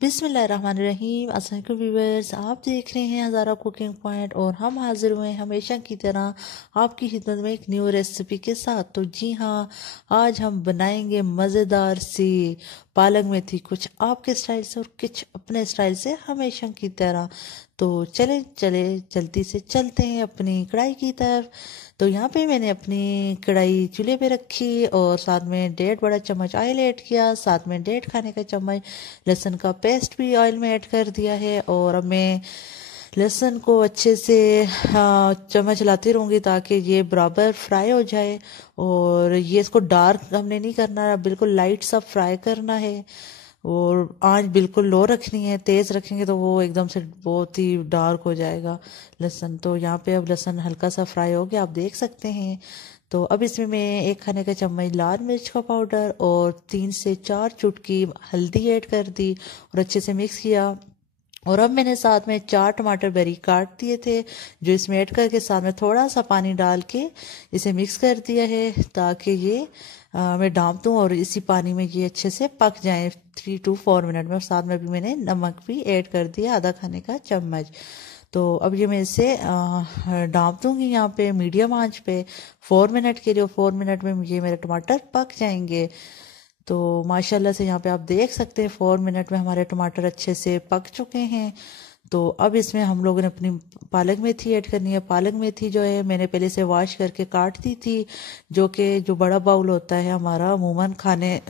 बिस्मिल्लाहिर्रहमानिर्रहीम। अस्सलाम वालेकुम व्यूअर्स, आप देख रहे हैं हज़ारा कुकिंग पॉइंट और हम हाजिर हुए हैं हमेशा की तरह आपकी खिदमत में एक न्यू रेसिपी के साथ। तो जी हाँ, आज हम बनाएंगे मज़ेदार सी पालक मेथी, कुछ आपके स्टाइल से और कुछ अपने स्टाइल से हमेशा की तरह। तो चले चले जल्दी से चलते हैं अपनी कढ़ाई की तरफ। तो यहाँ पे मैंने अपनी कढ़ाई चूल्हे पे रखी और साथ में 1.5 बड़ा चम्मच ऑयल ऐड किया, साथ में 1.5 खाने का चम्मच लहसुन का पेस्ट भी ऑयल में ऐड कर दिया है। और अब मैं लहसुन को अच्छे से चम्मच चलाती रहूँगी ताकि ये बराबर फ्राई हो जाए। और ये इसको डार्क हमने नहीं करना, बिल्कुल लाइट सा फ्राई करना है और आंच बिल्कुल लो रखनी है। तेज़ रखेंगे तो वो एकदम से बहुत ही डार्क हो जाएगा लहसुन। तो यहाँ पे अब लहसुन हल्का सा फ्राई हो गया, आप देख सकते हैं। तो अब इसमें मैं 1 खाने का चम्मच लाल मिर्च का पाउडर और 3 से 4 चुटकी हल्दी ऐड कर दी और अच्छे से मिक्स किया। और अब मैंने साथ में 4 टमाटर बारीक काट दिए थे जो इसमें ऐड करके साथ में थोड़ा सा पानी डाल के इसे मिक्स कर दिया है ताकि ये मैं ढाँप दूँ और इसी पानी में ये अच्छे से पक जाए 3 to 4 मिनट में। और साथ में भी मैंने नमक भी ऐड कर दिया आधा खाने का चम्मच। तो अब ये मैं इसे ढाँप दूँगी यहाँ पे मीडियम आंच पे 4 मिनट के लिए। 4 मिनट में ये मेरे टमाटर पक जाएंगे। तो माशाल्लाह से यहाँ पे आप देख सकते हैं 4 मिनट में हमारे टमाटर अच्छे से पक चुके हैं। तो अब इसमें हम लोगों ने अपनी पालक मेथी ऐड करनी है। पालक मेथी जो है मैंने पहले से वॉश करके काट दी थी, जो बड़ा बाउल होता है हमारा अमूमन खाने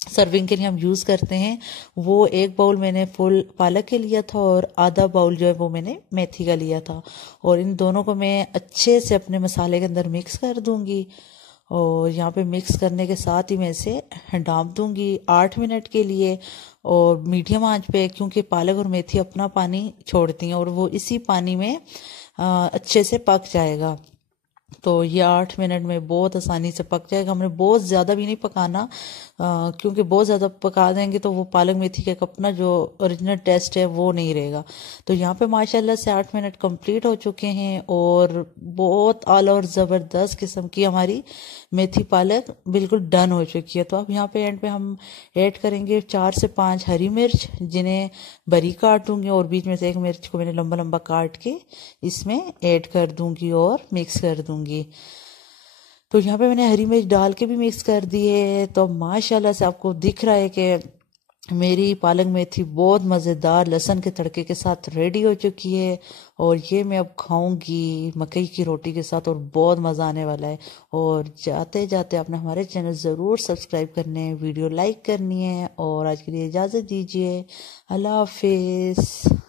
सर्विंग के लिए हम यूज़ करते हैं, वो 1 बाउल मैंने फुल पालक के लिया था और आधा बाउल जो है वो मैंने मेथी का लिया था। और इन दोनों को मैं अच्छे से अपने मसाले के अंदर मिक्स कर दूंगी और यहाँ पे मिक्स करने के साथ ही मैं इसे ढाँप दूंगी 8 मिनट के लिए और मीडियम आंच पे, क्योंकि पालक और मेथी अपना पानी छोड़ती हैं और वो इसी पानी में अच्छे से पक जाएगा। तो ये 8 मिनट में बहुत आसानी से पक जाएगा। हमने बहुत ज़्यादा भी नहीं पकाना, क्योंकि बहुत ज़्यादा पका देंगे तो वो पालक मेथी का अपना जो ओरिजिनल टेस्ट है वो नहीं रहेगा। तो यहाँ पे माशाल्लाह से 8 मिनट कंप्लीट हो चुके हैं और बहुत आला और ज़बरदस्त किस्म की हमारी मेथी पालक बिल्कुल डन हो चुकी है। तो अब यहाँ पे एंड पे हम ऐड करेंगे 4 से 5 हरी मिर्च, जिन्हें बारीक काट दूंगी और बीच में से एक मिर्च को मैंने लंबा लंबा काट के इसमें ऐड कर दूंगी और मिक्स कर दूंगी। तो यहाँ पे मैंने हरी मिर्च डाल के भी मिक्स कर दी है। तो माशाल्लाह से आपको दिख रहा है कि मेरी पालक मेथी बहुत मज़ेदार लहसुन के तड़के के साथ रेडी हो चुकी है और ये मैं अब खाऊंगी मकई की रोटी के साथ और बहुत मज़ा आने वाला है। और जाते जाते आपने हमारे चैनल ज़रूर सब्सक्राइब करने हैं, वीडियो लाइक करनी है और आज के लिए इजाज़त दीजिए। अल्लाह हाफिज़।